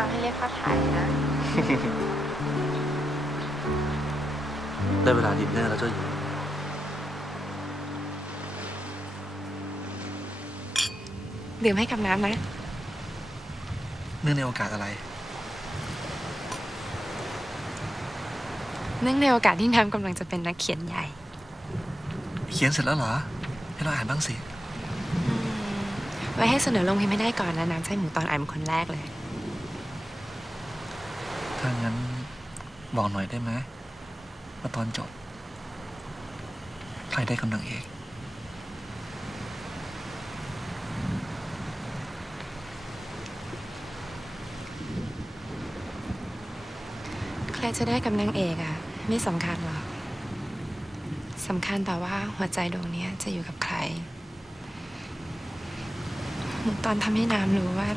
ังค์ให้เรียกค่าถ่ายนะ ได้เวลาดินเนอร์แล้วเจ้าหญิง ดื่มให้กับน้ำนะ เนื่องในโอกาสอะไร เนื่องในโอกาสที่น้ำกำลังจะเป็นนักเขียนใหญ่ เขียนเสร็จแล้วเหรอ ให้เราอ่านบ้างสิ ไว้ให้เสนอลงพิมพ์ให้ได้ก่อนนะน้ำใช่หมูตอนอ่านเป็นคนแรกเลยางั้นบอกหน่อยได้ไหมว่าตอนจบ ใครได้กำลังเอกใครจะได้กับนางเอกอะไม่สำคัญหรอกสำคัญแต่ว่าหัวใจดวงนี้จะอยู่กับใคร ตอนทำให้น้ำรู้ว่า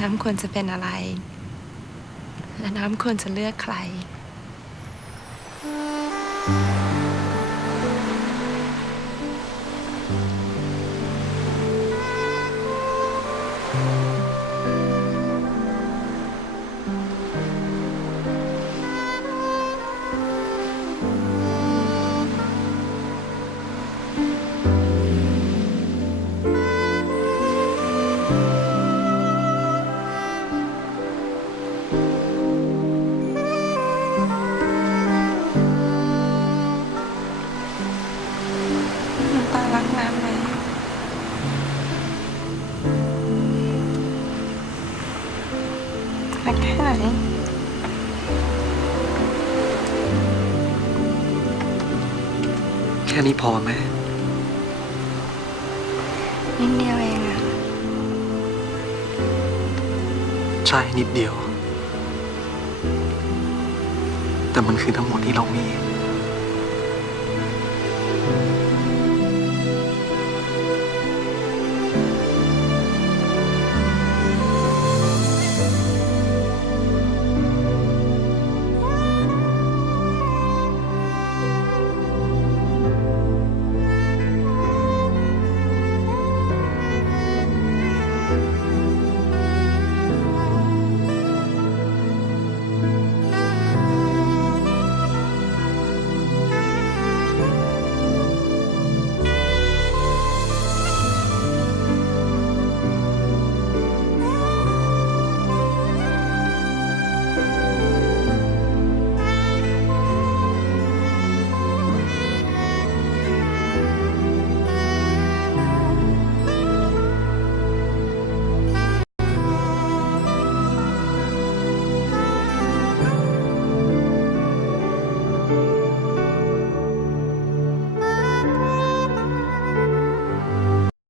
น้ำควรจะเป็นอะไร และน้ำควรจะเลือกใคร รักแค่ไหนแค่นี้พอไหมนิดเดียวเองอะใช่นิดเดียว แต่มันคือทั้งหมดที่เรามี